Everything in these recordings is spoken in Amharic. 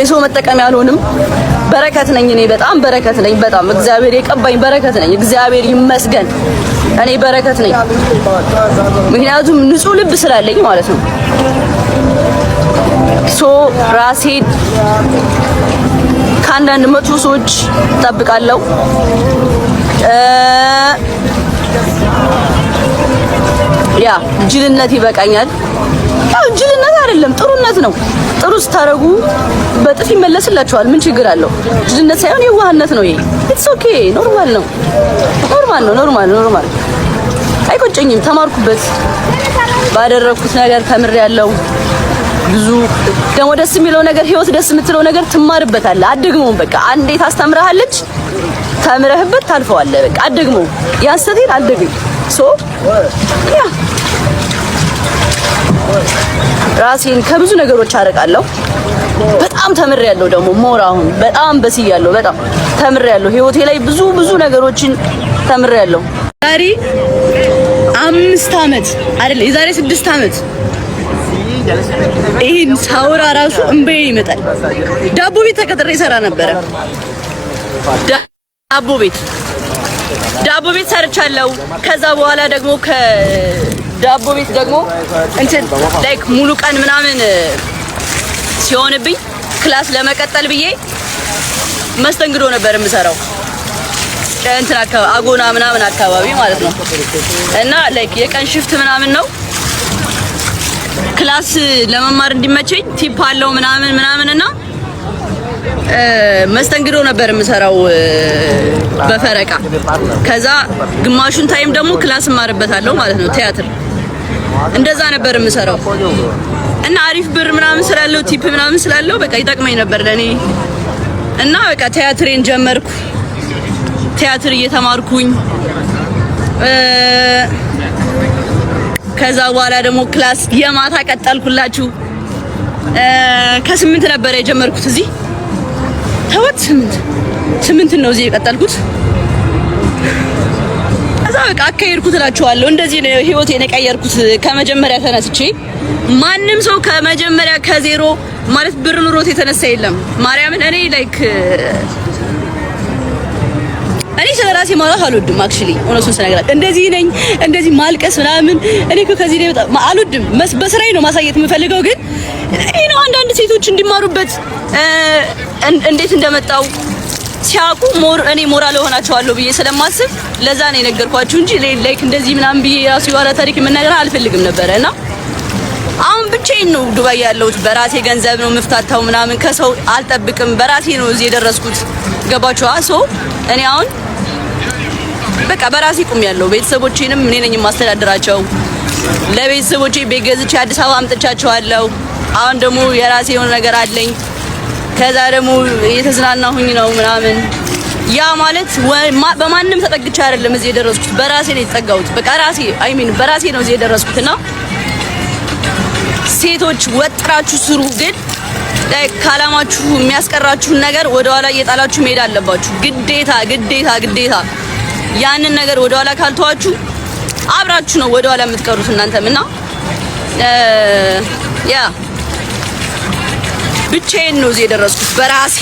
የሰው መጠቀሚያ አልሆንም። በረከት ነኝ እኔ በጣም በረከት ነኝ። በጣም እግዚአብሔር የቀባኝ በረከት ነኝ። እግዚአብሔር ይመስገን እኔ በረከት ነኝ። ምክንያቱም ንጹህ ልብ ስላለኝ ማለት ነው። ራሴ ከአንዳንድ መጥፎ ሰዎች እጠብቃለሁ። ያ ጅልነት ይበቃኛል። ያው ጅልነት አይደለም ጥሩነት ነው። ጥሩ ስታረጉ በጥፊ ይመለስላችኋል። ምን ችግር አለው? ጅልነት ሳይሆን የዋህነት ነው ይሄ። ኢትስ ኦኬ ኖርማል ነው። ኖርማል አይቆጨኝም። ተማርኩበት። ባደረኩት ነገር ተምሬያለሁ። ብዙ ደግሞ ደስ የሚለው ነገር ህይወት ደስ የምትለው ነገር ትማርበታለህ። አትደግመውም። በቃ አንዴ ታስተምርሃለች፣ ተምረህበት ታልፈዋለህ። በቃ አትደግመውም። ያንስተቴን አልደግም። ያ ራሴን ከብዙ ነገሮች አርቃለሁ። በጣም ተምሬያለሁ። ደግሞ ሞር አሁን በጣም በስያለሁ። በጣም ተምሬያለሁ። ህይወቴ ላይ ብዙ ነገሮችን ተምሬያለሁ። ዛሬ 5 አመት አይደል የዛሬ 6 አመት ይሄን ሳውራ ራሱ እንበይ ይመጣል። ዳቦ ቤት ተቀጥሬ ሰራ ነበረ። ዳቦ ቤት ሰርቻለሁ። ከዛ በኋላ ደግሞ ከዳቦ ቤት ደግሞ እንትን ላይክ ሙሉ ቀን ምናምን ሲሆንብኝ ክላስ ለመቀጠል ብዬ መስተንግዶ ነበር የምሰራው። እንትን አካባቢ አጎና ምናምን አካባቢ ማለት ነው። እና ላይክ የቀን ሽፍት ምናምን ነው። ክላስ ለመማር እንዲመቸኝ ቲፕ አለው ምናምንና መስተንግዶ ነበር የምሰራው በፈረቃ። ከዛ ግማሹን ታይም ደግሞ ክላስ እማርበታለሁ ማለት ነው ቲያትር። እንደዛ ነበር የምሰራው እና አሪፍ ብር ምናምን ስላለው ቲፕ ምናምን ስላለው በቃ ይጠቅመኝ ነበር ለኔ። እና በቃ ቲያትሬን ጀመርኩ። ቲያትር እየተማርኩኝ ከዛ በኋላ ደግሞ ክላስ የማታ ቀጠልኩላችሁ። ከ8 ነበር የጀመርኩት እዚህ ተወት 8 ነው እዚህ የቀጠልኩት። ከዛ በቃ አካሄድኩት እላችኋለሁ። እንደዚህ ነው ህይወቴን የቀየርኩት ከመጀመሪያ ተነስቼ። ማንም ሰው ከመጀመሪያ ከዜሮ ማለት ብር ኑሮት የተነሳ የለም። ማርያምን እኔ ላይክ እኔ ስለራሴ ማውራት አልወድም። አክቹሊ እውነቱን ስነግራችሁ እንደዚህ ነኝ እንደዚህ ማልቀስ ምናምን እኔ እኮ ከዚህ ላይ በጣም አልወድም። በስራዬ ነው ማሳየት የምፈልገው። ግን እኔ ነው አንዳንድ ሴቶች እንዲማሩበት እንዴት እንደመጣው ሲያውቁ እኔ ሞራል ሆናቸዋለሁ ብዬ ስለማስብ ለዛ ነው የነገርኳችሁ እንጂ ላይክ እንደዚህ ምናምን ብዬ ራሱ የዋላ ታሪክ መናገር አልፈልግም ነበረ። እና አሁን ብቻዬን ነው ዱባይ ያለሁት። በራሴ ገንዘብ ነው የምፍታታው ምናምን ከሰው አልጠብቅም። በራሴ ነው እዚህ የደረስኩት። ገባችሁ? እኔ አሁን በቃ በራሴ ቁም ያለው ቤተሰቦቼንም እኔ ነኝ የማስተዳድራቸው። ለቤተሰቦቼ ቤት ገዝቼ አዲስ አበባ አምጥቻቸዋለሁ። አሁን ደግሞ የራሴ የሆነ ነገር አለኝ። ከዛ ደግሞ እየተዝናናሁኝ ነው ምናምን። ያ ማለት በማንም ተጠግቼ አይደለም እዚህ የደረስኩት። በራሴ ነው የተጠጋሁት። በቃ በራሴ ነው እዚህ የደረስኩትና ሴቶች ወጥራችሁ ስሩ። ግን ካላማችሁ የሚያስቀራችሁን ነገር ወደኋላ እየጣላችሁ መሄድ አለባችሁ። ግዴታ ያንን ነገር ወደኋላ ካልተዋችሁ አብራችሁ ነው ወደኋላ የምትቀሩት እናንተም። እና ያ ብቻዬን ነው እዚህ የደረስኩት በራሴ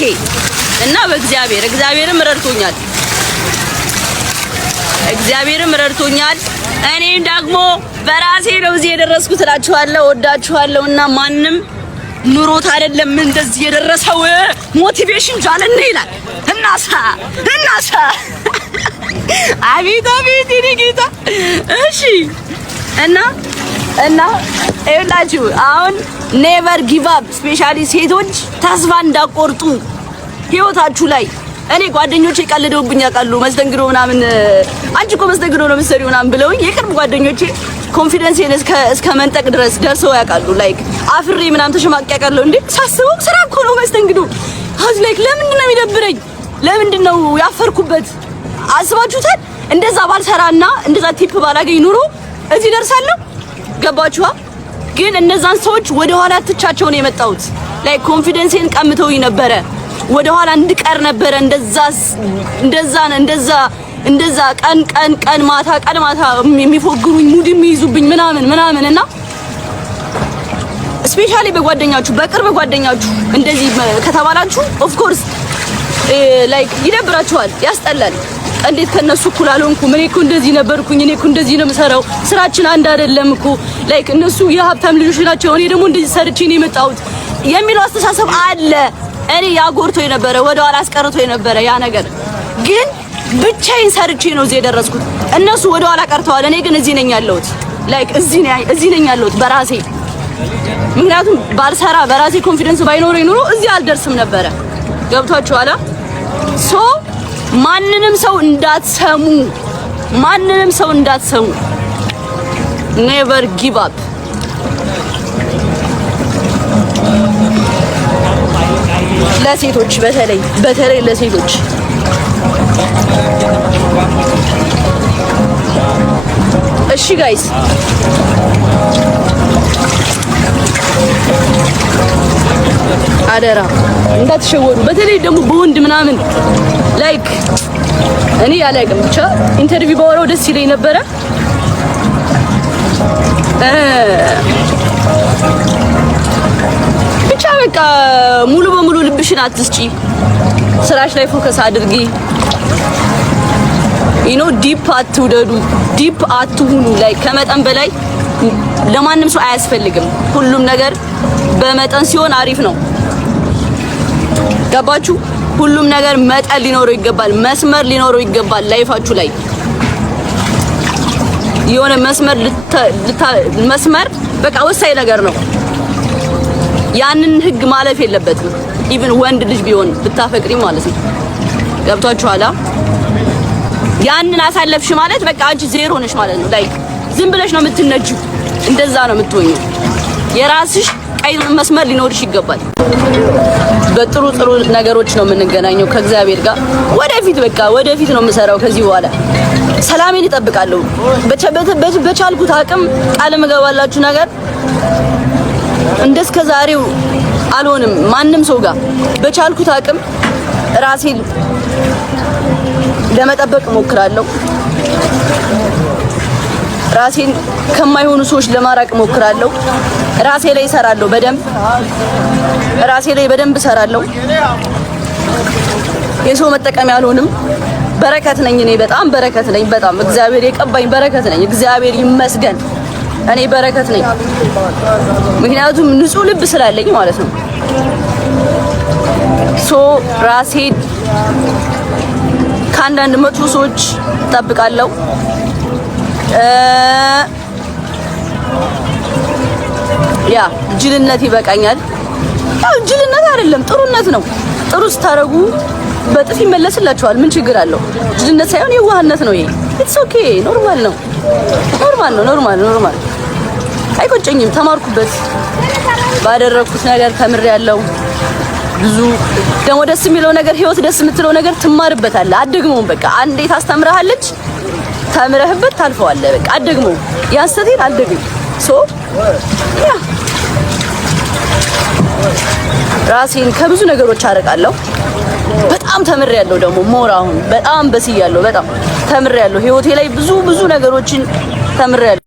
እና እግዚአብሔርም ረድቶኛል። እኔም ደግሞ በራሴ ነው እዚህ የደረስኩት እላችኋለሁ። ወዳችኋለሁ። እና ማንም ኑሮት አይደለም እንደዚህ የደረሰው። ሞቲቬሽን ጃለነ ይላል እናሳ አቤት እኔ ጌታ። እሺ እና ይኸውላችሁ አሁን ኔቨር ጊቭ አፕ ስፔሻሊ ሴቶች ተስፋ እንዳቆርጡ ህይወታችሁ ላይ። እኔ ጓደኞቼ ቀልደውብኝ ያውቃሉ። መስተንግዶ ምናምን አንቺ እኮ መስተንግዶ ነው የምትሰሪው ምናምን ብለውኝ የቅርብ ጓደኞቼ ኮንፊደንስን እስከ መንጠቅ ድረስ ደርሰው ያውቃሉ። ላይክ አፍሬ ምናምን ተሸማቀቅ ያውቃሉ። እንዴ ሳስበው ስራ እኮ ነው መስተንግዶ። አሁን ላይክ ለምንድን ነው የሚደብረኝ? ለምንድን ነው ያፈርኩበት? አስባችሁታል? እንደዛ ባልሰራና እንደዛ ቲፕ ባላገኝ ኑሮ እዚህ ደርሳለሁ። ገባችኋ? ግን እነዛን ሰዎች ወደ ኋላ ትቻቸው ነው የመጣሁት። ላይክ ኮንፊደንስን ቀምተውኝ ነበረ። ወደ ኋላ እንድቀር ነበረ። እንደዛ ቀን ማታ የሚፎግሩኝ ሙድ የሚይዙብኝ ምናምን እና ስፔሻሊ በጓደኛችሁ በቅርብ ጓደኛችሁ እንደዚህ ከተባላችሁ ኦፍ ኮርስ ላይክ ይደብራችኋል፣ ያስጠላል። እንዴት ከነሱ እኩል አልሆንኩም? እኔ እኮ እንደዚህ ነበርኩኝ፣ እኔ እኮ እንደዚህ ነው የምሰራው፣ ስራችን አንድ አይደለም እኮ ላይክ እነሱ የሀብታም ልጆች ናቸው፣ እኔ ደግሞ እንደዚህ ሰርቼ ነው የመጣሁት የሚለው አስተሳሰብ አለ። እኔ ያጎርቶ የነበረ ወደ ኋላ አስቀርቶ የነበረ ያ ነገር ግን ብቻዬን ሰርቼ ነው እዚህ የደረስኩት። እነሱ ወደ ኋላ ቀርተዋል፣ እኔ ግን እዚህ ነኝ ያለሁት። ላይክ እዚህ ነኝ ያለሁት በራሴ ምክንያቱም ባልሰራ በራሴ ኮንፊደንስ ባይኖረኝ ኑሮ እዚህ አልደርስም ነበረ። ገብቷችኋል? ሶ ማንንም ሰው እንዳትሰሙ ኔቨር ጊቭ አፕ። ለሴቶች በተለይ ለሴቶች እሺ ጋይስ አደራ እንዳትሸወዱ። በተለይ ደግሞ በወንድ ምናምን ላይክ እኔ ያላቅም ብቻ ኢንተርቪው ባወራው ደስ ይለኝ ነበረ። ብቻ በቃ ሙሉ በሙሉ ልብሽን አትስጪ፣ ስራሽ ላይ ፎከስ አድርጊ። ዲፕ አትውደዱ፣ ዲፕ አትሁኑ። ላይ ከመጠን በላይ ለማንም ሰው አያስፈልግም። ሁሉም ነገር በመጠን ሲሆን አሪፍ ነው። ገባችሁ? ሁሉም ነገር መጠን ሊኖረው ይገባል፣ መስመር ሊኖረው ይገባል። ላይፋችሁ ላይ የሆነ መስመር በቃ ወሳኝ ነገር ነው። ያንን ህግ ማለፍ የለበትም። ኢቭን ወንድ ልጅ ቢሆን ብታፈቅሪ ማለት ነው። ገብቷችኋል? ያንን አሳለፍሽ ማለት በቃ አንቺ ዜሮ ነሽ ማለት ነው። ላይክ ዝም ብለሽ ነው የምትነጂው። እንደዛ ነው የምትሆኚው። የራስሽ ቀይ መስመር ሊኖርሽ ይገባል። በጥሩ ነገሮች ነው የምንገናኘው ከእግዚአብሔር ጋር። ወደፊት ነው የምሰራው። ከዚህ በኋላ ሰላሜን እጠብቃለሁ። በቻልኩት አቅም ቃል የምገባላችሁ ነገር እንደስከ ዛሬው አልሆንም ማንም ሰው ጋር። በቻልኩት አቅም ራሴን ለመጠበቅ ሞክራለሁ። ራሴን ከማይሆኑ ሰዎች ለማራቅ ሞክራለሁ። ራሴ ላይ በደንብ እሰራለሁ። የሰው መጠቀሚያ አልሆንም። በረከት ነኝ እኔ፣ በጣም በረከት ነኝ። በጣም እግዚአብሔር የቀባኝ በረከት ነኝ። እግዚአብሔር ይመስገን እኔ በረከት ነኝ። ምክንያቱም ንጹህ ልብ ስላለኝ ማለት ነው። ሶ ራሴን ከአንዳንድ መጥፎ ሰዎች እጠብቃለሁ። ያ ጅልነት ይበቃኛል። ያው ጅልነት አይደለም ጥሩነት ነው። ጥሩ ስታረጉ በጥፍ ይመለስላችኋል። ምን ችግር አለው? ጅልነት ሳይሆን የዋህነት ነው። ይሄ ኢትስ ኦኬ፣ ኖርማል ነው። ኖርማል አይቆጨኝም። ተማርኩበት። ባደረኩት ነገር ተምሬያለሁ። ብዙ ደግሞ ደስ የሚለው ነገር ህይወት ደስ የምትለው ነገር ትማርበታለህ። አትደግመውም። በቃ አንዴ ታስተምርሃለች፣ ተምረህበት ታልፈዋለህ። በቃ አትደግመውም። ያንስተቴን አልደግም። ሶ ያ ራሴን ከብዙ ነገሮች አርቃለሁ። በጣም ተምሬያለሁ። ደግሞ ሞር አሁን በጣም በስያለሁ። በጣም ተምሬያለሁ። ህይወቴ ላይ ብዙ ነገሮችን ተምሬያለሁ።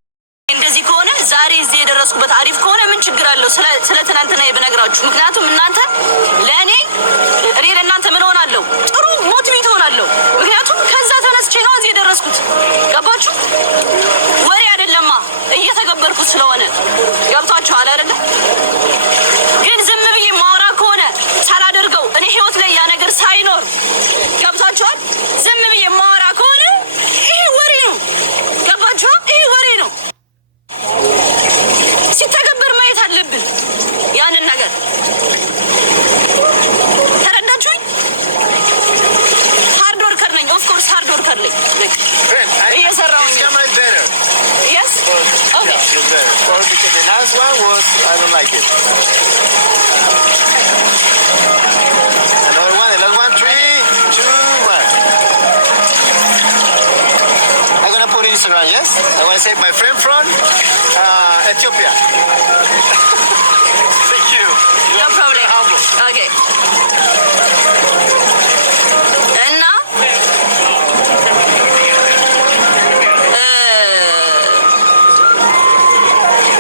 እንደዚህ ከሆነ ዛሬ እዚህ የደረስኩበት አሪፍ ከሆነ ምን ችግር አለው? ስለ ትናንትና ብነግራችሁ። ምክንያቱም እናንተ ለእኔ ለእናንተ ምን ሆናለሁ? ጥሩ ሞቲቬት ሆናለሁ። ምክንያቱም ከዛ ተነስቼ ነው እዚህ የደረስኩት። ገባችሁ? ወሬ አይደለማ እየተገበርኩት ስለሆነ ገብቷችኋል አይደለ? ግን ዝም ብዬ ማውራ ከሆነ ሳላደርገው እኔ ህይወት ላይ ያ ነገር ሳይኖር ገብቷችኋል? ዝም ብዬ ማውራ ከሆነ ይሄ ወሬ ነው። ገባችኋል? ይሄ ወሬ ነው። ሲተገበር ማየት አለብን ያንን ነገር። ተረዳችሁኝ? ሃርድ ወርከር ነኝ። ኦፍ ኮርስ ሃርድ ወርከር ነኝ። እየሰራሁኝ yes okay the last one was I don't like it. Another one 3 2 1. I'm gonna put Instagram. Yes, I want to say my friend from Ethiopia. Thank you. No problem. Okay.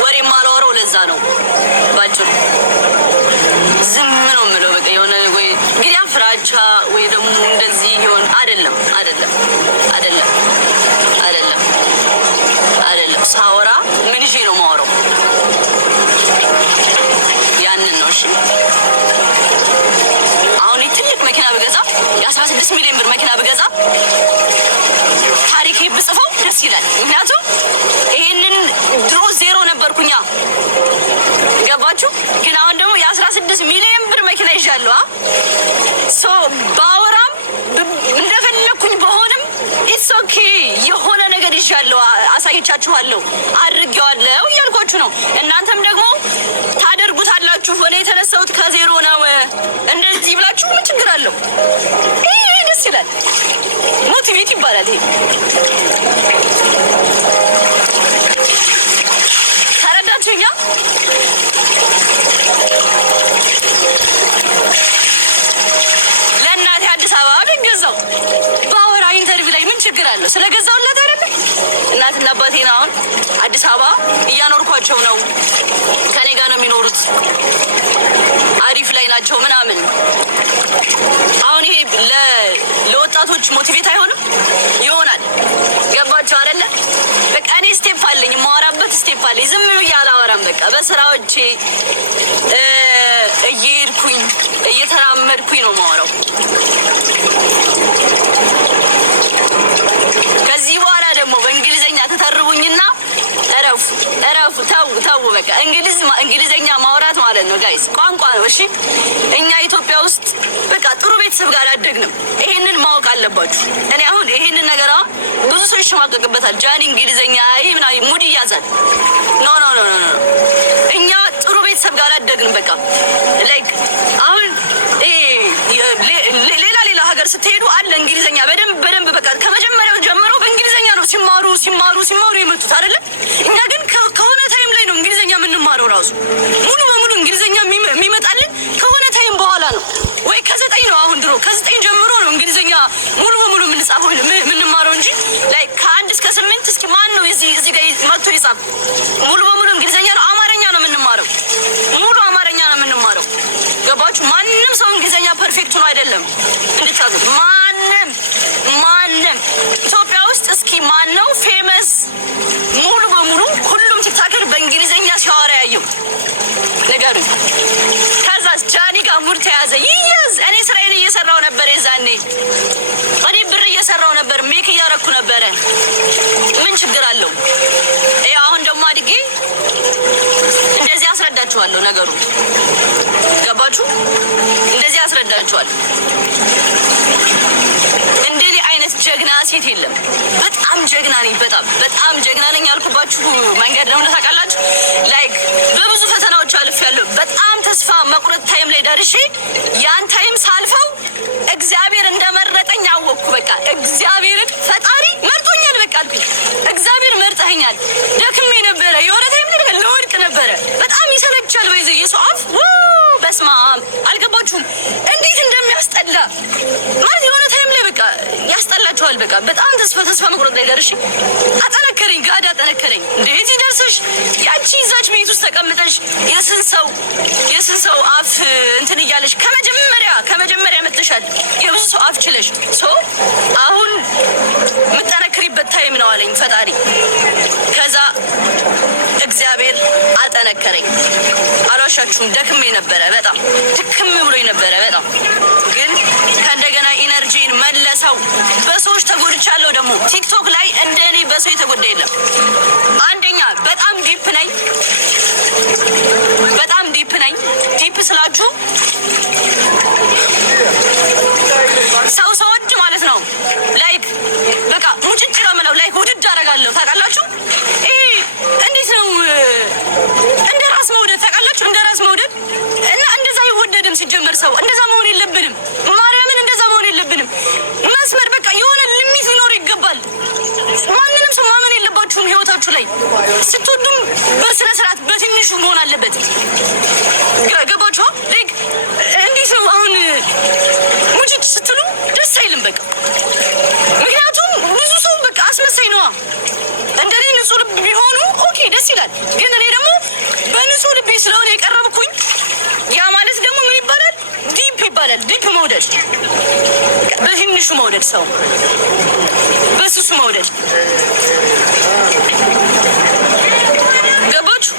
ወሬ ማላወራው ለዛ ነው ባጭሩ። ብቻ ወይ ደግሞ እንደዚህ ይሆን አይደለም ሳወራ ምን ይዤ ነው ማወራው ያንን ነው እሺ አሁን ትልቅ መኪና ብገዛ የ16 ሚሊዮን ብር መኪና ብገዛ ታሪክ ብጽፈው ደስ ይላል ምክንያቱም ይሄንን ድሮ ዜሮ ነበርኩኛ ገባችሁ ግን አሁን ደግሞ የ16 ሚሊዮን ብር መኪና ይዣለሁ ሶ ባወራም እንደፈለኩኝ በሆነም ኢትስ ኦኬ የሆነ ነገር ይዣለሁ አሳይቻችኋለሁ አድርጌዋለሁ እያልኳችሁ ነው እናንተም ደግሞ ታደርጉታላችሁ እኔ የተነሳሁት ከዜሮ ነው እንደዚህ ብላችሁ ምን ችግር አለው ይሄ ደስ ይላል ሞቲቬት ይባላል ይሄ ተረዳችሁኛ ለእናቴ አዲስ አበባ ገዛው ባወራ ኢንተርቪው ላይ ምን ችግር አለው ስለገዛውላት አይደል እናትና አባቴን አሁን አዲስ አበባ እያኖርኳቸው ነው ከኔ ጋር ነው የሚኖሩት አሪፍ ላይ ናቸው ምናምን አሁን ይሄ ለወጣቶች ሞቲቬት አይሆንም ይሆናል ገባችሁ አይደለ በቃ እኔ ስቴፕ አለኝ ማወራበት ስቴፕ አለኝ ዝም ብዬ አላወራም በቃ በስራዎቼ እየሄድኩኝ እየተራመድኩኝ ነው ማወራው ከዚህ በኋላ ደግሞ በእንግሊዘኛ ተተርቡኝና እረፉ ተው በቃ እንግሊዘኛ ማውራት ማለት ነው ጋይስ ቋንቋ ነው እሺ እኛ ኢትዮጵያ ውስጥ በቃ ጥሩ ቤተሰብ ጋር አደግንም ይሄንን ማወቅ አለባችሁ እኔ አሁን ይሄንን ነገር ብዙ ሰው ይሸማቀቅበታል ጃኒ እንግሊዘኛ ምናምን ሙድ ይያዛል ኖ እኛ ጥሩ ቤተሰብ ጋር አደግንም በቃ ላይክ አሁን ሌላ ሀገር ስትሄዱ አለ እንግሊዘኛ በደንብ በቃ ከመጀመሪያው ጀምሮ በእንግሊዘኛ ነው ሲማሩ የመጡት አይደለ እኛ ግን ከሆነ ታይም ላይ ነው እንግሊዘኛ የምንማረው ራሱ ሙሉ በሙሉ እንግሊዘኛ የሚመጣልን ከሆነ ታይም በኋላ ነው ወይ ከ9 ነው አሁን ድሮ ከ9 ጀምሮ ነው እንግሊዘኛ ሙሉ በሙሉ የምንማረው እንጂ ላይ ከ1 እስከ 8 እስኪ ማን ነው እዚህ ጋር መጥቶ ይጻፍ ሙሉ በሙሉ እንግሊዘኛ ነው አማርኛ ነው የምንማረው ሙሉ አማርኛ ነው የምንማረው ገባችሁ ማንንም ሰው እንግሊዘኛ ፐርፌክት ነው አይደለም እንድታውቁ ማንንም ኢትዮጵያ ውስጥ እስኪ ማን ነው ፌመስ ሙሉ በሙሉ ሁሉም ቲክቶከር በእንግሊዘኛ ሲያወራ ያየው ነገሩኝ ከዛ ጃኒ ጋር ሙድ ተያዘ ይያዝ እኔ ስራዬን እየሰራው ነበር የዛኔ እኔ ብር እየሰራው ነበር ሜክ እያረኩ ነበር ምን ችግር አለው አሁን ደግሞ አድጌ እንደዚህ አስረዳችኋለሁ ነገሩ ገባችሁ እንደዚህ አስረዳችኋለሁ እንደዚህ አይነት ጀግና ሴት የለም በጣም ጀግና ነኝ በጣም ጀግና ነኝ ያልኩባችሁ መንገድ ነው ታውቃላችሁ ላይክ በብዙ ፈተናዎች አልፌያለሁ በጣም ተስፋ መቁረጥ ታይም ላይ ደርሼ ያን ታይም ሳልፈው እግዚአብሔር እንደመረጠኝ አወቅኩ በቃ እግዚአብሔርን ፈጣሪ መርጦኛል በቃ እግዚአብሔር መርጠኛል ደክሜ ነበረ የሆነ ታይም ላይ ለወድቅ ነበረ በጣም ይሰለቻል ወይዘ የሷፍ በስማ አልገባችሁም እንዴት እንደሚያስጠላ ማለት የሆነ ታይም ላይ በቃ ያስጠላችኋል በቃ በጣም ተስፋ መቁረጥ ላይ ደርሼ አጠነከረኝ ጋዳ አጠነከረኝ እንደዚህ ደርሰሽ ያቺ ይዛች ቤት ውስጥ ተቀምጠሽ የስን ሰው አፍ እንትን እያለሽ ከመጀመሪያ መጥተሻል የብዙ ሰው አፍ ችለሽ አሁን የምጠነክሪበት ታይም ነው አለኝ ፈጣሪ ከዛ እግዚአብሔር አጠነከረኝ አልዋሻችሁም ደክሜ ነበረ በጣም ድክም ብሎኝ ነበረ በጣም ግን ከእንደገና ኢነርጂን መለሰው በሰዎች ተጎድቻለሁ ደግሞ ቲክቶክ ላይ እንደኔ በሰው የተጎዳ የለም አንደኛ በጣም ዲፕ ነኝ ዲፕ ስላችሁ ሰው ወድ ማለት ነው ላይክ በቃ ሙጭጭ ነው የምለው ላይክ ውድድ አደርጋለሁ ታውቃላችሁ እንዴት ነው እንደ ራስ መውደድ ታውቃላችሁ እንደ ራስ መውደድ እና እንደዛ ይወደድም ሲጀመር ሰው እንደዛ መሆን የለብንም ማርያምን እንደዛ መሆን የለብንም መስመር በቃ የሆነ ሊሚት ሊኖር ይገባል ማንንም ሰው ማመን የለባችሁም ህይወታችሁ ላይ ስትወዱም በስነ ስርዓት በትንሹ መሆን አለበት ገባችሁ ላይክ እንዴት ነው አሁን ሙጭጭ ስትሉ ደስ አይልም በቃ ምክንያቱም ብዙ ሰው በቃ አስመሳይ ነው እንደኔ ንጹህ ልብ ቢሆኑ ኦኬ ደስ ይላል ግን እኔ ደግሞ በንጹህ ልቤ ስለሆነ የቀረብኩኝ ያ ማለት ደግሞ ምን ይባላል ዲፕ ይባላል? ዲፕ መውደድ፣ በትንሹ መውደድ፣ ሰው በስሱ መውደድ። ገባችሁ?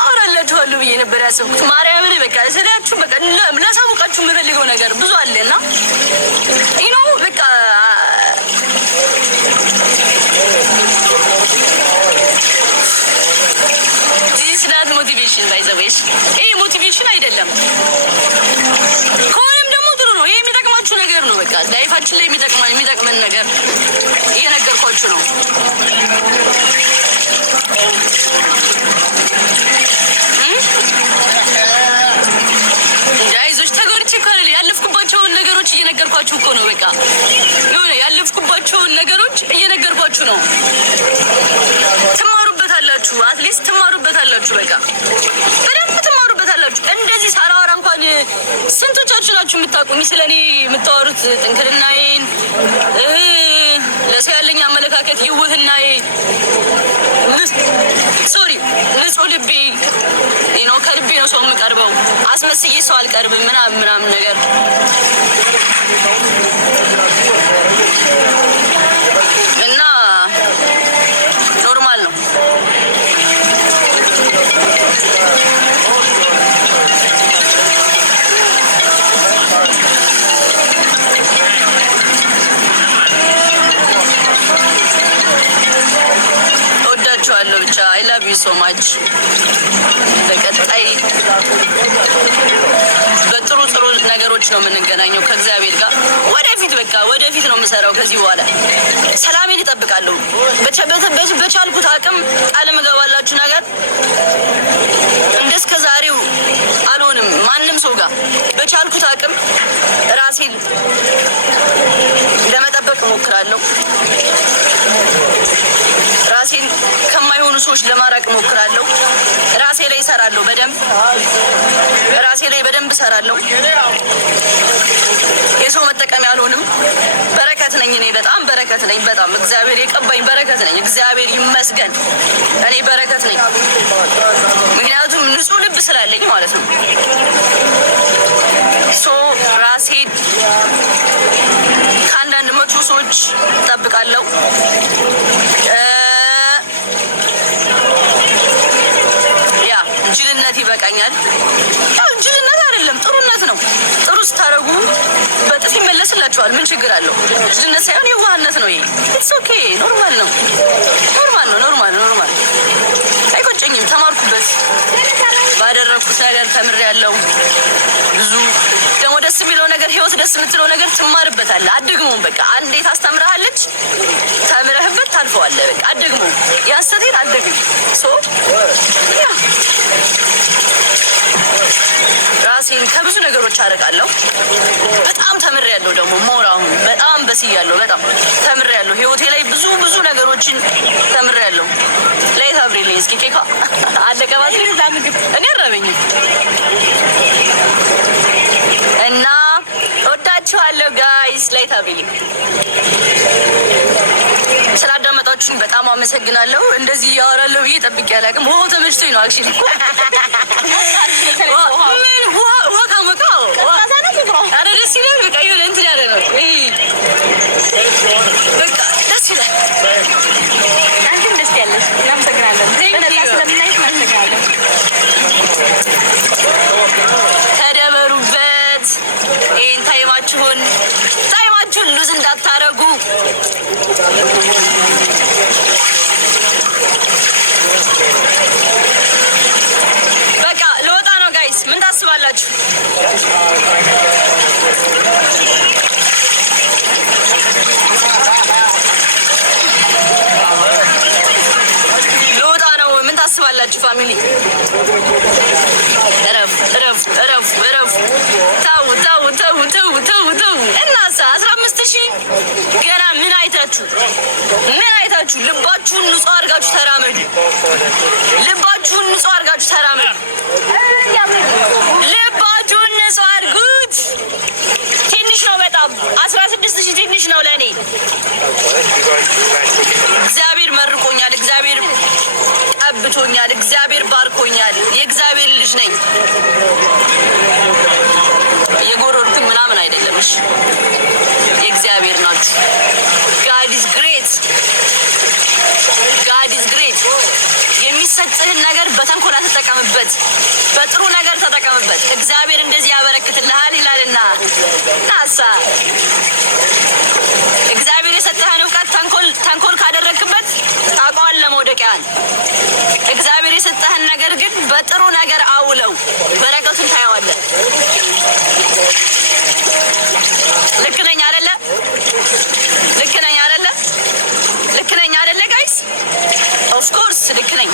አወራላችኋለሁ ብዬ ነበር ያሰብኩት። ማርያምን በቃ ስለያችሁ በቃ ላሳውቃችሁ የምፈልገው ነገር ብዙ አለና ኢኖ በቃ ዚስናት ሞቲቬሽን ባይዘዌሽ ይሄ ሞቲቬሽን አይደለም። ከሆነም ደግሞ ጥሩ ነው። ይሄ የሚጠቅማችሁ ነገር ነው። በቃ ላይፋችን ላይ የሚጠቅመን ነገር እየነገርኳችሁ ነው። አይዞሽ ተጎድቼ እኮ አይደል ያለፍኩባቸውን ነገሮች እየነገርኳችሁ እኮ ነው። በቃ የሆነ ያለፍኩባቸውን ነገሮች እየነገርኳችሁ ነው። ትማሩበታላችሁ፣ አትሊስት ትማሩበታላችሁ። በቃ በደንብ ትማሩበታላችሁ። እንደዚህ ሳላወራ እንኳን ስንቶቻችሁ ናችሁ የምታውቁኝ? ስለኔ የምታወሩት ጥንክርናዬን፣ ለሰው ያለኝ አመለካከት፣ ይውህናዬ፣ ሶሪ ንጹህ ልቤ ነው። ከልቤ ነው ሰው የምቀርበው። አስመስዬ ሰው አልቀርብም ምናምን ነገር እና ኖርማል ነው። እወዳችኋለሁ። ብቻ አይ ላቭ ዩ ሶ ማች። በቀጣይ በጥሩ ጥሩ ነገሮች ነው የምንገናኘው ከእግዚአብሔር ጋር። ወደፊት በቃ ወደፊት ነው የምሰራው። ከዚህ በኋላ ሰላሜን እጠብቃለሁ። በቻልኩት አቅም ቃል የምገባላችሁ ነገር እንደስከ ዛሬው አልሆንም ማንም ሰው ጋር። በቻልኩት አቅም ራሴን ለመጠበቅ እሞክራለሁ። ራሴን ከማይሆኑ ሰዎች ለማራቅ እሞክራለሁ። ራሴ ላይ እሰራለሁ። ራሴ ላይ በደንብ እሰራለሁ። የሰው መጠቀሚያ አልሆንም። በረከት ነኝ እኔ። በጣም በረከት ነኝ። በጣም እግዚአብሔር የቀባኝ በረከት ነኝ። እግዚአብሔር ይመስገን እኔ በረከት ነኝ። ምክንያቱም ንጹህ ልብ ስላለኝ ማለት ነው። ሶ ራሴን ከአንዳንድ መጥፎ ሰዎች እጠብቃለሁ። ጅልነት ይበቃኛል። ጅልነት አይደለም ጥሩነት ነው። ጥሩ ስታረጉ በጥፍ ይመለስላችኋል። ምን ችግር አለው? ጅልነት ሳይሆን የዋህነት ነው። ይሄ ኢትስ ኦኬ፣ ኖርማል ነው። ኖርማል አይቆጨኝም። ተማርኩበት። ባደረኩት ነገር ተምሬያለሁ። ብዙ ደግሞ ደስ የሚለው ነገር ህይወት ደስ የምትለው ነገር ትማርበታለህ። አትደግሞም። በቃ አንዴ ታስተምርሃለች፣ ተምረህበት ታልፈዋለህ። በቃ አትደግሞም። ያስተቴን አትደግም። ሶ ያ ራሴን ከብዙ ነገሮች አርቃለሁ። በጣም ተምሬያለሁ። ደግሞ ሞር አሁን በጣም በስያለሁ። በጣም ተምሬያለሁ። ህይወቴ ላይ ብዙ ነገሮችን ተምሬያለሁ። ላይት አብሬልኝ እስኪ ኬካ አለቀባት ለምግብ እኔ አረበኝም እና ወዳችኋለሁ ጋይስ። ላይት አብሬልኝ ስላዳመጣችሁኝ በጣም አመሰግናለሁ። እንደዚህ ያወራለሁ ብዬ ጠብቄ አላውቅም። ውሃው ተመችቶኝ ነው አክቹሊ እኮ ኧረ ደስ ይላል። በቃ የሆነ እንትን ያለ ነው። በቃ ደስ ይላል። አንቺም ደስ ያለሽ። እናመሰግናለን። ስለምናይሽ እናመሰግናለን። ተደበሩበት። ይሄን ታይማችሁን ሉዝ እንዳታረጉ። በቃ ለወጣ ነው ጋይስ። ምን ታስባላችሁ? ለወጣ ነው። ምን ታስባላችሁ? ትችላላችሁ ፋሚሊ። እረፉ። ተው እና 15,000 ገና ምን አይታችሁ ልባችሁን ንጹህ አድርጋችሁ ተራመዱ። ልባችሁን ንጹህ አድርጉት። 16,000 በጣም 16,000 ትንሽ ነው ለኔ። እግዚአብሔር መርቆኛል፣ እግዚአብሔር ቀብቶኛል፣ እግዚአብሔር ባርኮኛል። የእግዚአብሔር ልጅ ነኝ። የጎረርኩኝ ምናምን አይደለም። እሺ የእግዚአብሔር ናችሁ። God is great. የሚሰጥህን ነገር በተንኮል አትጠቀምበት፣ በጥሩ ነገር ተጠቀምበት። እግዚአብሔር እንደዚህ ያበረክትልሃል ይላልና ናሳ እግዚአብሔር የሰጠህን እውቀት ተንኮል ካደረክበት ታውቀዋለህ መውደቂያን። እግዚአብሔር የሰጠህን ነገር ግን በጥሩ ነገር አውለው፣ በረከቱን ታየዋለህ። ልክ ነኝ አይደለ? ጋይስ ኦፍ ኮርስ ልክ ነኝ።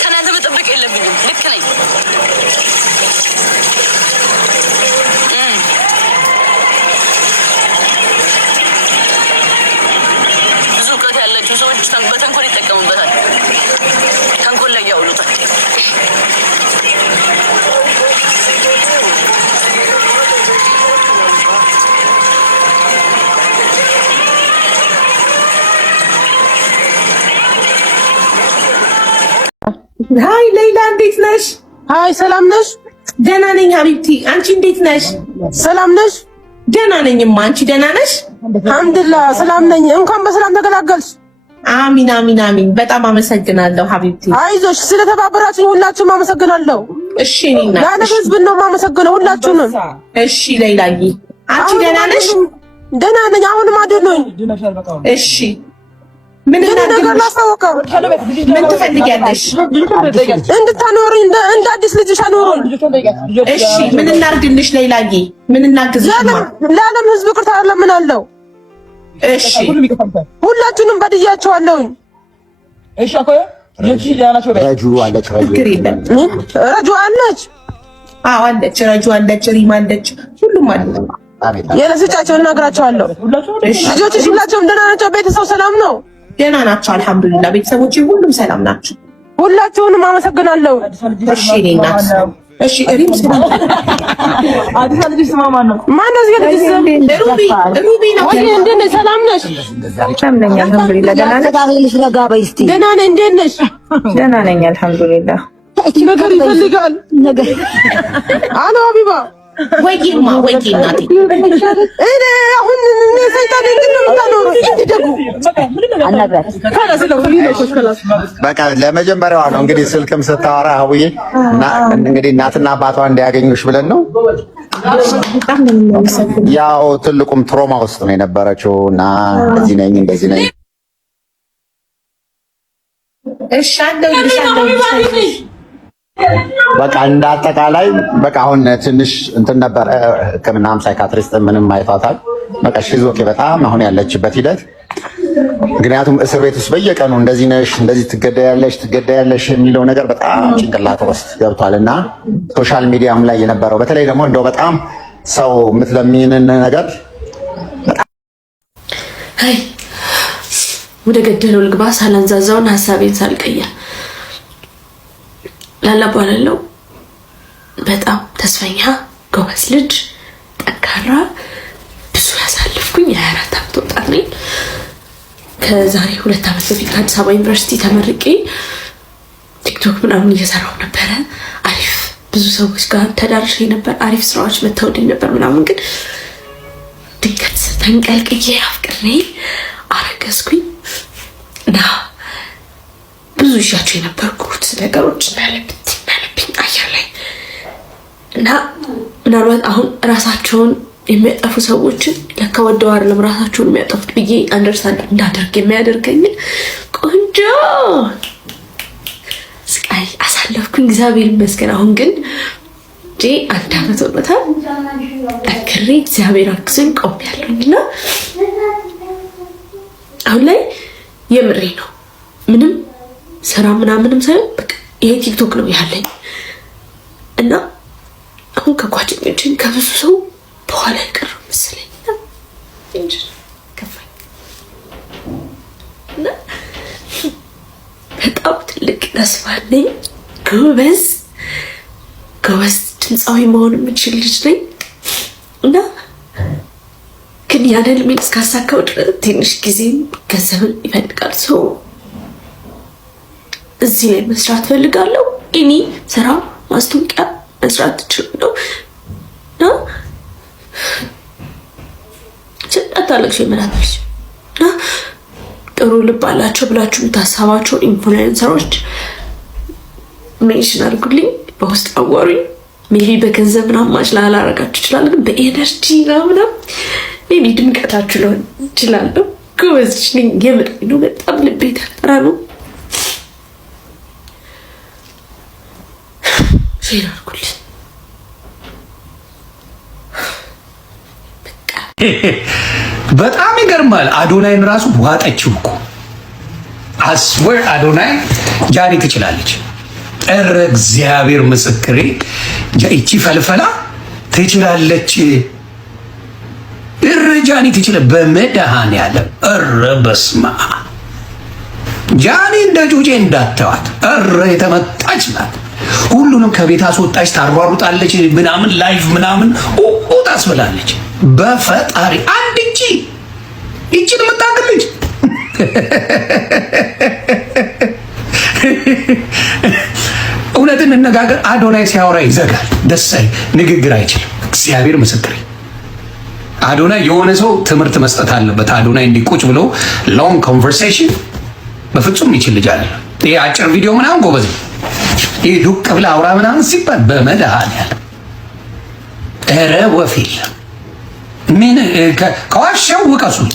ከእናንተ መጠበቅ የለብኝም። ልክ ነኝ። ብዙ እውቀት ያላቸው ሰዎች በተንኮል ይጠቀሙበታል። ተንኮል ላይ ያውሉታል። ሃይ ሌላ እንዴት ነሽ? ሃይ ሰላም ነሽ? ደህና ነኝ ሀቢብቲ። አንቺ እንዴት ነሽ? ሰላም ነሽ? ደህና ነኝማ። አንቺ ደህና ነሽ? አልሐምዱሊላህ ሰላም ነኝ። እንኳን በሰላም ተገላገልሽ። አሚን። በጣም አመሰግናለሁ ሀቢብቲ። አይዞሽ፣ ስለተባበራችሁ ሁላችሁም አመሰግናለሁ። እሺ እኔና ያለ ህዝብ ነው የማመሰግነው ሁላችሁንም። እሺ ሌላዬ አንቺ ደህና ነሽ? ደህና ነኝ። አሁንም አይደለሁኝ። እሺ ምን ነገር ላስታውቀው። ምን ትፈልጊያለሽ? እንድታኖሩኝ እንደ አዲስ ልጅሽ አኖሩኝ። እሺ ምን እናርግልሽ ሌላዬ? ምን እናግዝሽ? ለዓለም ህዝብ ይቅርታ እለምናለሁ። እሺ ሁላችሁንም በድያቸዋለሁኝ። እሺ አኮ ረጁ አለች። ረጁ አለች። አዎ አለች። ረጁ አለች። ሪማ አለች። ሁሉም አሉ። የለስጫቸውን እነግራቸዋለሁ። ልጆችሽ ሁላቸውም ደህና ናቸው? ቤተሰብ ሰላም ነው? ደህና ናቸው አልሐምዱሊላህ። ቤተሰቦቼ ሁሉም ሰላም ናቸው። ሁላችሁንም አመሰግናለሁ። እሺ እኔ እናት እሺ ሪም ስማ አዲስ ልጅ ስማ ማን ነው? ማን ነው? ሩቢ ነው። እንዴት ነሽ? ሰላም ነሽ? ሰላም ነኝ አልሐምዱሊላህ። ደህና ነሽ? ደህና ነኝ። እንዴት ነሽ? ደህና ነኝ አልሐምዱሊላህ። ነገር ይፈልጋል ነገር አሎ ሀቢባ ወይዬማ እናቴ እኔ አሁን ሰይጣን እንዴት ነው የምታኖረው? እንድደጉ በቃ ለመጀመሪያዋ ነው እንግዲህ ስልክም ስታወራ ሀቡዬ እንግዲህ እናትና አባቷ እንዲያገኙሽ ብለን ነው። ያው ትልቁም ትሮማ ውስጥ ነው የነበረችው እና እንደዚህ ነኝ እሺ አለው በቃ እንዳጠቃላይ በቃ አሁን ትንሽ እንትን ነበር ሕክምናም ሳይካትሪስት ምንም አይቷታል። በቃ ሽዞኬ በጣም አሁን ያለችበት ሂደት ምክንያቱም እስር ቤት ውስጥ በየቀኑ እንደዚህ ነሽ እንደዚህ ትገዳያለሽ የሚለው ነገር በጣም ጭንቅላት ውስጥ ገብቷልና ሶሻል ሚዲያም ላይ የነበረው በተለይ ደግሞ እንደው በጣም ሰው የምትለሚንን ነገር አይ ወደ ገደለው ልግባ ሳላንዛዛውን ሀሳቤን ሳልቀየር ላላባላለው በጣም ተስፈኛ ጎበዝ ልጅ ጠንካራ ብዙ ያሳለፍኩኝ የ24 ዓመት ወጣት ነኝ። ከዛሬ 2 ዓመት በፊት ከአዲስ አበባ ዩኒቨርሲቲ ተመርቄ ቲክቶክ ምናምን እየሰራሁ ነበረ። አሪፍ ብዙ ሰዎች ጋር ተዳርሼ ነበር። አሪፍ ስራዎች መተውልኝ ነበር ምናምን። ግን ድንገት ተንቀልቅዬ አፍቅሬ አረገዝኩኝ እና ብዙ ይሻቸው የነበርኩት ነገሮች እንዳለብኝ አየር ላይ እና ምናልባት አሁን ራሳቸውን የሚያጠፉ ሰዎችን ለካ ወደው አይደለም ራሳቸውን የሚያጠፉት ብዬ አንደርስታንድ እንዳደርግ የሚያደርገኝን ቆንጆ ስቃይ አሳለፍኩኝ። እግዚአብሔር ይመስገን። አሁን ግን 1 ዓመት ሆኖታል። ጠንክሬ እግዚአብሔር አግዞኝ ቆሜያለሁና አሁን ላይ የምሬ ነው ምንም ስራ ምናምንም ሳይሆን በቃ ይሄ ቲክቶክ ነው ያለኝ እና አሁን ከጓደኞቼን ከብዙ ሰው በኋላ የቀረው መሰለኝ እንጂ ከፋኝ እና በጣም ትልቅ ተስፋ አለኝ። ጎበዝ ድምፃዊ መሆን የምችል ልጅ ነኝ እና ግን ያን ህልሜን እስካሳካው ድረስ ትንሽ ጊዜም ገንዘብን ይፈልጋል። ሰው እዚህ ላይ መስራት ፈልጋለሁ። እኔ ስራ ማስታወቂያ መስራት እችላለሁ እና ጭንቀታለሽ የምናታች እና ጥሩ ልብ አላቸው ብላችሁ የምታሳባቸው ኢንፍሉዌንሰሮች ሜንሽን አድርጉልኝ፣ በውስጥ አዋሩኝ። ሜቢ በገንዘብ ምናምን ማች ላላረጋችሁ ይችላል፣ ግን በኤነርጂ ምናምን ሜቢ ድምቀታችሁ ሊሆን ይችላለሁ። ጎበዝ ነኝ፣ የምር ነው። በጣም ልቤ ተፈራ ነው። ሼር አድርጉልኝ። በጣም ይገርማል። አዶናይን ራሱ ዋጠችው እኮ አስወር አዶናይ ጃኒ ትችላለች። እረ እግዚአብሔር ምስክሬ፣ እቺ ፈልፈላ ትችላለች። እረ ጃኒ ትችላለች በመድኃኔዓለም። እረ በስመ አብ ጃኒ እንደ ጩጬ እንዳተዋት። እረ የተመጣች ናት። ሁሉንም ከቤት አስወጣች፣ ታሯሩጣለች፣ ምናምን ላይቭ ምናምን ታስብላለች። በፈጣሪ አንድ እቺን የምታክል ልጅ እውነትን እንነጋገር። አዶናይ ሲያወራ ይዘጋል። ደሳይ ንግግር አይችልም። እግዚአብሔር ምስክሬ። አዶናይ የሆነ ሰው ትምህርት መስጠት አለበት። አዶናይ እንዲህ ቁጭ ብሎ ሎንግ ኮንቨርሴሽን በፍጹም ይችል ልጅ አይደለም። ይሄ አጭር ቪዲዮ ምናምን ጎበዝ ነው። ይሄ ዱቅ ብላ አውራ ምናምን ሲባል በመድኃኔዓለም ኧረ ወፍ የለም። ምን ከዋሻው ውቀሱኝ፣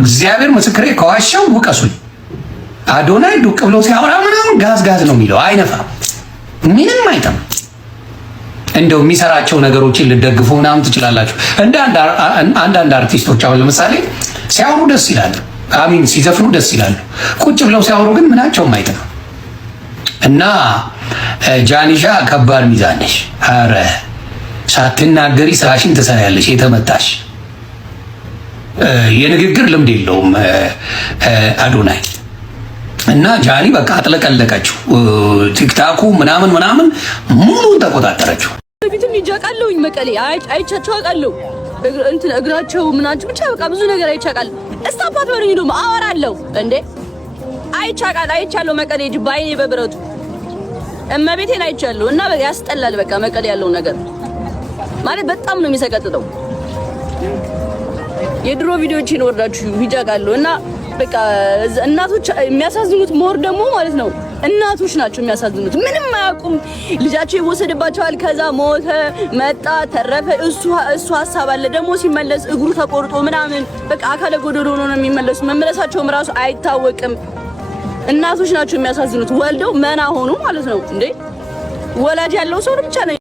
እግዚአብሔር ምስክሬ፣ ከዋሻው ውቀሱኝ። አዶናይ ዱቅ ብሎ ሲያወራ ምናምን ጋዝ ነው የሚለው፣ አይነፋም፣ ምንም አይተም። እንደው የሚሰራቸው ነገሮችን ልደግፉ ምናምን ትችላላችሁ። እንደ አንዳንድ አርቲስቶች አሁን ለምሳሌ ሲያወሩ ደስ ይላሉ፣ አሚን ሲዘፍኑ ደስ ይላሉ። ቁጭ ብለው ሲያወሩ ግን ምናቸውም አይተም። እና ጃኒሻ ከባድ ሚዛን ነሽ። ኧረ ሳትናገሪ ስራሽን ትሰሪያለሽ። የተመታሽ የንግግር ልምድ የለውም አዶናይ። እና ጃኒ በቃ አጥለቀለቀችው። ቲክታኩ ምናምን ሙሉን ተቆጣጠረችው። በፊትም ይጃቃለሁኝ መቀሌ አይቻቸው አውቃለሁ። እንትን እግራቸው ምናቸው ብቻ በቃ ብዙ ነገር አይቻቃለሁ። እስታፓት ወረኝ ነው አወራለሁ እንዴ አይቻለሁ። መቀሌ ጅ ባይኔ በብረቱ እመቤቴን አይቻለሁ። እና በቃ ያስጠላል። በቃ መቀሌ ያለው ነገር ማለት በጣም ነው የሚሰቀጥጠው። የድሮ ቪዲዮዎችን ወርዳችሁ ይጃቃለሁ። እና በቃ እናቶች የሚያሳዝኑት ሞር ደግሞ ማለት ነው እናቶች ናቸው የሚያሳዝኑት። ምንም አያውቁም። ልጃቸው ይወሰድባቸዋል። ከዛ ሞተ፣ መጣ፣ ተረፈ። እሱ ሀሳብ አለ ደግሞ ሲመለስ እግሩ ተቆርጦ ምናምን በቃ አካለ ጎደሎ ሆኖ ነው የሚመለሱ። መመለሳቸውም ራሱ አይታወቅም። እናቶች ናቸው የሚያሳዝኑት። ወልደው መና ሆኑ ማለት ነው እንዴ። ወላጅ ያለው ሰው ብቻ ነው